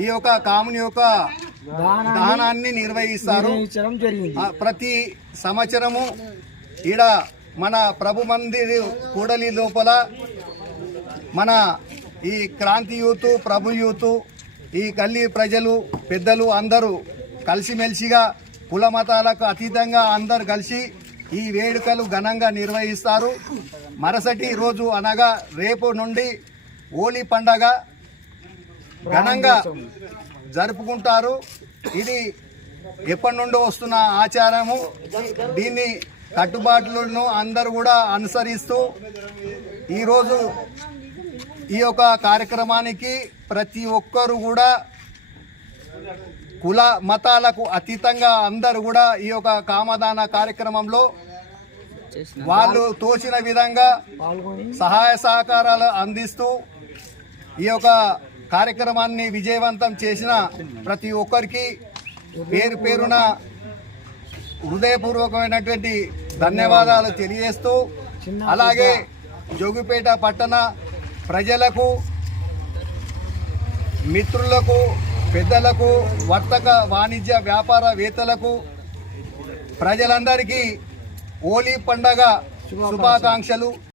ఈ యొక్క కాముని యొక్క దానాన్ని నిర్వహిస్తారు. ప్రతి సంవత్సరము ఈడ మన ప్రభు మందిర్ కూడలి లోపల మన ఈ క్రాంతి యూత్ ప్రభు యూత్ ఈ గల్లీ ప్రజలు పెద్దలు అందరూ కలిసిమెలిసిగా కుల మతాలకు అతీతంగా అందరు కలిసి ఈ వేడుకలు ఘనంగా నిర్వహిస్తారు. మరుసటి రోజు అనగా రేపు నుండి హోలీ పండగ ఘనంగా జరుపుకుంటారు. ఇది ఎప్పటి నుండో వస్తున్న ఆచారము. దీన్ని కట్టుబాట్లను అందరూ కూడా అనుసరిస్తూ ఈరోజు ఈ యొక్క కార్యక్రమానికి ప్రతి ఒక్కరు కూడా కుల మతాలకు అతీతంగా అందరూ కూడా ఈ యొక్క కామదాన కార్యక్రమంలో వాళ్ళు తోచిన విధంగా సహాయ సహకారాలు అందిస్తూ ఈ యొక్క కార్యక్రమాన్ని విజయవంతం చేసిన ప్రతి ఒక్కరికి పేరు పేరున హృదయపూర్వకమైనటువంటి ధన్యవాదాలు తెలియజేస్తూ అలాగే జోగిపేట పట్టణ ప్రజలకు మిత్రులకు పెద్దలకు వర్తక వాణిజ్య వ్యాపారవేత్తలకు ప్రజలందరికీ హోలీ పండగ శుభాకాంక్షలు.